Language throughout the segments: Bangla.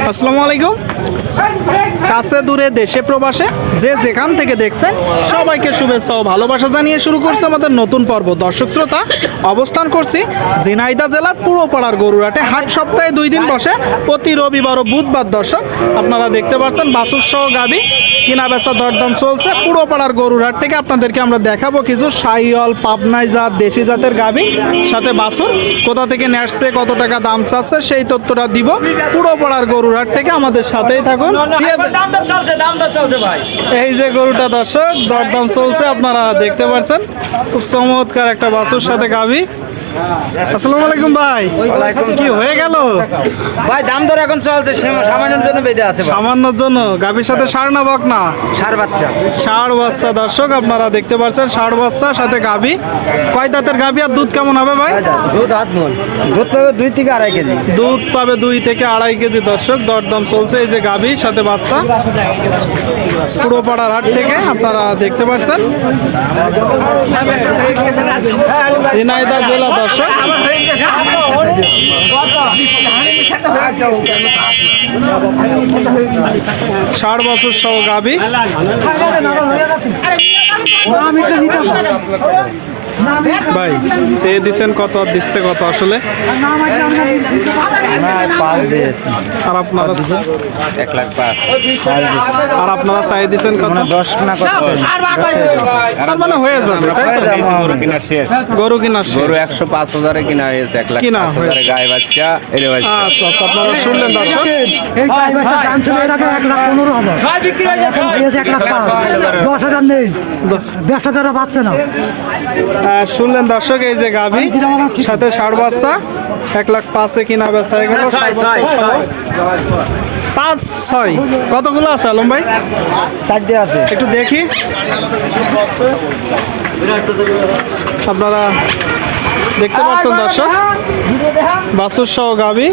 আসসালামু আলাইকুম। কাছে দূরে দেশে প্রবাসে যে যেখান থেকে দেখছেন সবাইকে শুভেচ্ছা ও ভালোবাসা জানিয়ে শুরু করছে আমাদের নতুন পর্ব। দর্শক শ্রোতা, অবস্থান করছি ঝিনাইদা জেলার পুরোপাড়ার গরুরাটে। হাট সপ্তাহে দুই দিন বসে প্রতি রবিবার ও বুধবার দর্শক, আপনারা দেখতে পাচ্ছেন বাসুর সহ গাবি কিনা বেচা দরদাম চলছে পুরোপাড়ার গরুরহাট থেকে আপনাদেরকে আমরা দেখাবো কিছু সাইয়ল পাবনাই জাত, দেশি জাতের গাভী, সাথে বাসুর কোথা থেকে নেসছে, কত টাকা দাম চাচ্ছে, সেই তথ্যটা দিব পুরোপাড়ার গরুরহাট থেকে। আমাদের সাথেই থাকুন। এই যে গরুটা দর্শক, দরদাম চলছে, আপনারা দেখতে পাচ্ছেন। খুব চমৎকার একটা বাছুর, সাথে গাবি আসসালামু আলাইকুম ভাই। কি হয়ে গেল? ভাই দাম দর এখন চলছে সামান্যের জন্য বেঁধে আছে সামান্যর জন্য? গাবির সাথে সার না বক না ষাঁড় বাচ্চা। ষাড় বাচ্চা দর্শক আপনারা দেখতে পাচ্ছেন ষাড় বাচ্চা সাথে গাবি কয় দাঁতের গাবি আর দুধ কেমন হবে ভাই? দুধ মন। পাবে দুই থেকে আড়াই কেজি। দুধ পাবে দুই থেকে আড়াই কেজি দর্শক দরদাম চলছে এই যে গাবি সাথে বাচ্চা। পুরো পাড়ার হাট থেকে আপনারা দেখতে পাচ্ছেন। জেলা দর্শক। ষাট বছর সহ গাবি। ভাই চেয়ে দিচ্ছেন কত আর দিচ্ছে কত আসলে? আর আপনারা এক লাখ পাঁচ। আর আপনারা চাই দিচ্ছেন কত? দশ না কত? মানে হয়ে যাবে। গরু কিনা শেষ। গরু কিনা গরু একশো পাঁচ হাজারে কিনা হয়েছে এক লাখ কিনা হাজারে গায়ে বাচ্চা এলে বাচ্চা। আচ্ছা আচ্ছা আপনারা শুনলেন দর্শক? এই গাড়িবাসটার দাম ছিল এর আগে এক লাখ পনেরো হাজার। ছয় বিক্রি এক লাখ পাঁচ। দশ হাজার নেই। ব্যবসা দ্বারা বাঁচছে না। শুনলেন দর্শক এই যে গাভি সাথে ষাট বাচ্চা এক লাখ পাঁচে কিনা বেচা হয়ে গেল ছয়। পাঁচ ছয়। কতগুলো আছে আলম ভাই? চারটে আছে। একটু দেখি। আপনারা দেখতে পাচ্ছেন দর্শক? বাসুর সহ গাবি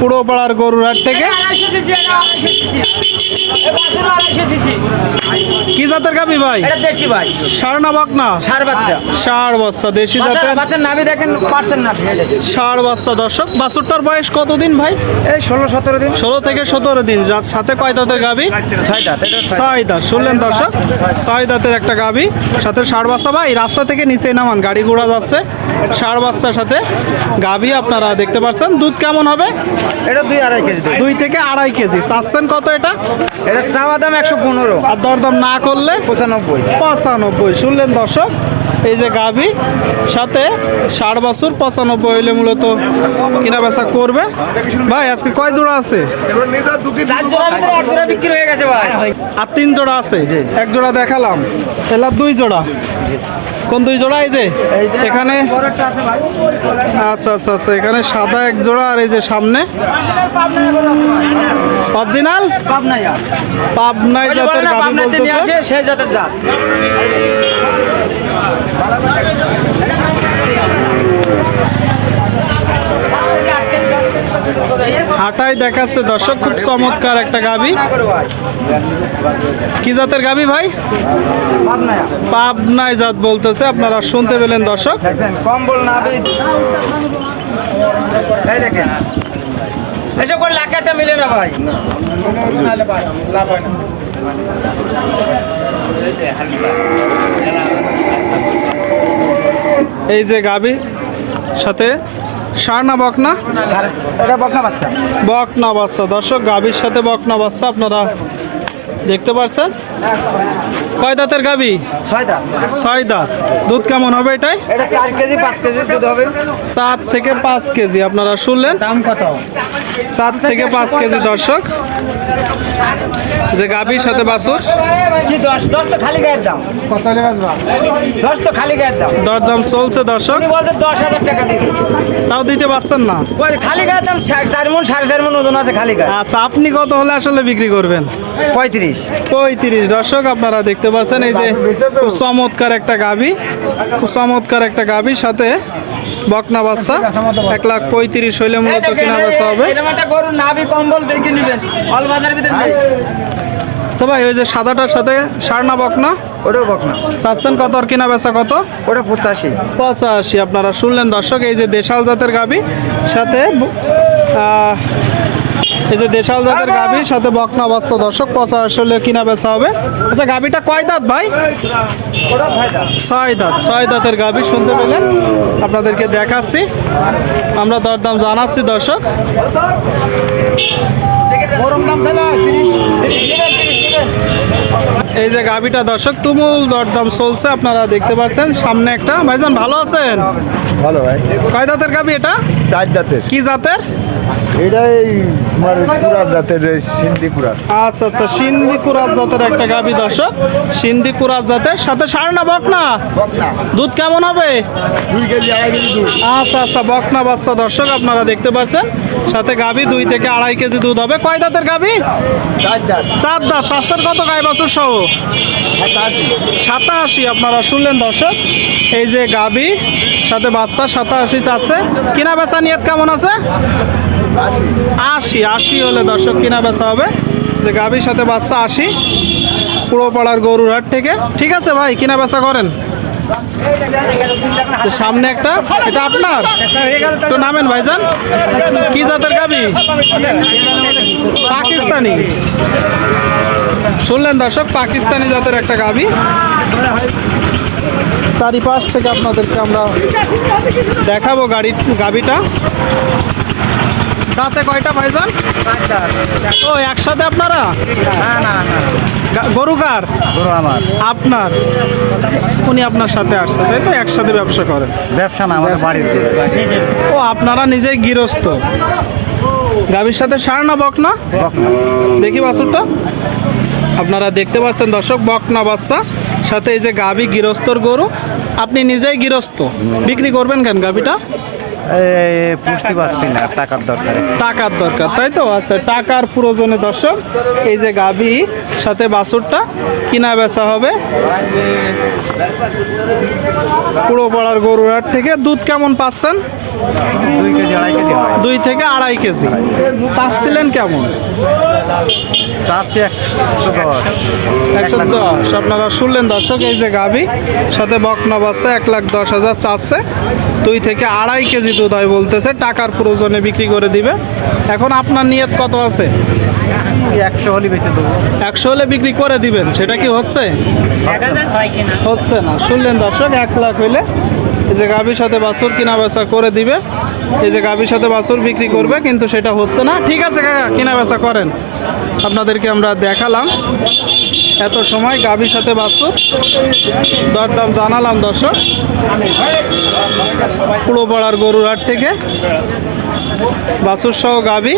পুরো পাড়ার গরুরহাট থেকে কি জাতের গাবি ভাই? দেশি ভাই। ষাড় না বক না? ষাঁড় বাচ্চা। ষাড় বাচ্চা দেশি জাতের। বাচ্চার নাভি দেখেন পার্সেন্ট নাভি ষাড় বাচ্চা দর্শক বাসুরটার বয়স কতদিন ভাই? এই ষোলো সতেরো দিন। ষোলো থেকে সতেরো দিন যার সাথে কয় দাঁতের গাবি ছয় দাঁত শুনলেন দর্শক? ছয় দাঁতের একটা গাবি সাথে ষাড় বাচ্চা ভাই রাস্তা থেকে নিচে নামান গাড়ি ঘোড়া যাচ্ছে। ষাড় বাচ্চার সাথে গাভি আপনারা দেখতে পাচ্ছেন। দুধ কেমন হবে? এটা দুই আড়াই কেজি দুই থেকে আড়াই কেজি। চাচ্ছেন কত এটা? এটা চাওয়া দাম একশো পনেরো। আর দরদাম না করলে? পঁচানব্বই। পঁচানব্বই। শুনলেন দর্শক এই যে গাভি সাথে ষাট বছর পঁচানব্বই হইলে মূলত কিনা বেচা করবে। ভাই আজকে কয় জোড়া আছে? আর তিন জোড়া আছে? এক জোড়া দেখালাম। এলার দুই জোড়া। কোন দুই জোড়া? এই যে এখানে আচ্ছা আচ্ছা আচ্ছা এখানে সাদা এক জোড়া আর এই যে সামনে। অরিজিনাল? পাবনাই জাতের গাভি বলতেছে। সেই জাতের জাত। হাটাই দেখাচ্ছে দর্শক খুব চমৎকার একটা গাবি। কি জাতের গাবি ভাই? পাবনায় জাত বলতেছে আপনারা শুনতে পেলেন দর্শক। কম্বল এসব করে মিলে না ভাই। এই যে গাবি সাথে সারনা বকনা আর এটা বকনা বাচ্চা। বকনা বাচ্চা। দর্শক গাভীর সাথে বকনা বাচ্চা আপনারা দেখতে পাচ্ছেন কয় দাঁতের গাভি ছয় দাঁত। ছয় দাঁত। দুধ কেমন হবে এটাই? এটা চার কেজি পাঁচ কেজি দুধ হবে। চার থেকে পাঁচ কেজি আপনারা শুনলেন? দাম কত? চার থেকে পাঁচ কেজি দর্শক। যে গাভীর সাথে বাছুর। কি দশ? দশ তো খালি গায়ের দাম। কত দশ তো খালি গায়ের দাম। দরদাম চলছে দর্শক। বলছে দশ হাজার টাকা দিন তাও দিতে পারছেন না? ওই খালি গায়ের দাম চার মন সাড়ে চার মন ওজন আছে খালি গায়ে। আচ্ছা আপনি কত হলে আসলে বিক্রি করবেন? পঁয়ত্রিশ। পঁয়ত্রিশ। পঁয়ত্রিশ। দর্শক আপনারা দেখতে পাচ্ছেন এই যে খুব চমৎকার একটা গাভি। খুব চমৎকার একটা গাভি সাথে বকনা বাচ্চা। এক লাখ পঁয়ত্রিশ হইলে মূলত কেনা বেচা হবে। এরকম একটা গরুর নাভি কম্বল দেখে নিবেন। অল বাজারের ভিতরে নেই। আচ্ছা ভাই ওই যে সাদাটার সাথে সারনা বকনা। ওটাও বকনা। চাচ্ছেন কত আর কেনা বেচা কত? ওটা পঁচাশি। পঁচাশি। আপনারা শুনলেন দর্শক এই যে দেশাল জাতের গাবি সাথে এই যে দেশাল জাতের গাভীর সাথে বকনা বাচ্চা দর্শক পচা আসলে কিনা বেচা হবে। আচ্ছা গাভীটা কয় দাঁত ভাই? ছয় দাঁত ছয় দাঁতের গাভী শুনতে পেলেন? আপনাদেরকে দেখাচ্ছি। আমরা দরদাম জানাচ্ছি দর্শক। এই যে গাভীটা দর্শক তুমুল দরদাম চলছে আপনারা দেখতে পাচ্ছেন। সামনে একটা ভাইজান ভালো আছেন? ভালো ভাই। কয় দাঁতের গাভী এটা? চার জাতের কি জাতের? এটাই তোমার পুরার জাতের সিন্ধি পুরার আচ্ছা আচ্ছা সিন্ধি কুরাজ জাতের একটা গাভী দর্শক। সিন্ধি কুরাজ জাতের সাথে সারনা বকনা। দুধ কেমন হবে? দুই কেজি আড়াই কেজি দুধ। আচ্ছা আচ্ছা বকনা বাচ্চা দর্শক আপনারা দেখতে পাচ্ছেন। সাথে গাভী দুই থেকে আড়াই কেজি দুধ হবে। কয় দাঁতের গাভী চার দাঁত। চাষের কত গাই বছর সহ? সাতাশি। সাতাশি আপনারা শুনলেন দর্শক। এই যে গাভী সাথে বাচ্চা সাতাশি চাচ্ছে। কিনা বেচা নিয়ত কেমন আছে? আশি। আশি হলে দর্শক কিনা বেচা হবে। যে গাভীর সাথে বাচ্চা আশি পুরো পাড়ার গরুর হাট থেকে। ঠিক আছে ভাই, কিনা বেচা করেন। সামনে একটা, এটা আপনার? তো নামেন ভাইজান। কি জাতের গাবি পাকিস্তানি। শুনলেন দর্শক, পাকিস্তানি জাতের একটা গাবি চারিপাশ থেকে আপনাদেরকে আমরা দেখাবো গাড়ি গাবিটা দাঁতে কয়টা ভাইজান? ও একসাথে আপনারা? গা- গরু কার? গরু আমার। আপনার। উনি আপনার সাথে আসছে তাই তো? একসাথে ব্যবসা করেন। ব্যবসা না আমাদের বাড়ির ও আপনারা নিজেই গৃহস্থ। গাভীর সাথে সার না? বক না। দেখি বাছুরটা। আপনারা দেখতে পাচ্ছেন দর্শক বক না বাচ্চা। সাথে এই যে গাভী গৃহস্থর গরু আপনি নিজেই গৃহস্থ। বিক্রি করবেন কেন গাভীটা? পুষতে পারছি না, টাকার দরকার। টাকার দরকার, তাই তো? আচ্ছা টাকার প্রয়োজনে দর্শক, এই যে গাভি, সাথে বাছুরটা, কিনা বেচা হবে? পুরো পাড়ার গরুর হাট থেকে দুধ কেমন পাচ্ছেন? দুই থেকে আড়াই কেজি। চাচ্ছিলেন কেমন? একশো দশ। আপনারা শুনলেন দর্শক এই যে গাভী সাথে বকনা বাচ্চা এক লাখ দশ হাজার চাচ্ছে। দুই থেকে আড়াই কেজি দুধ হয় বলতেছে টাকার প্রয়োজনে বিক্রি করে দিবে। এখন আপনার নিয়ত কত আছে? একশো হলে বেঁচে দেবো। একশো হলে বিক্রি করে দিবেন সেটা কি হচ্ছে? হচ্ছে না। শুনলেন দর্শক এক লাখ হইলে এই যে গাভীর সাথে বাছুর কিনা বেচা করে দিবে। এই যে গাভীর সাথে বাছুর বিক্রি করবে, কিন্তু সেটা হচ্ছে না। ঠিক আছে কাকা, কিনা বেচা করেন। আপনাদেরকে আমরা দেখালাম। এত সময় গাভীর সাথে বাছুর। দরদাম জানালাম দর্শক। পুরো পাড়ার গরুর হাট থেকে। বাছুর সহ গাভী।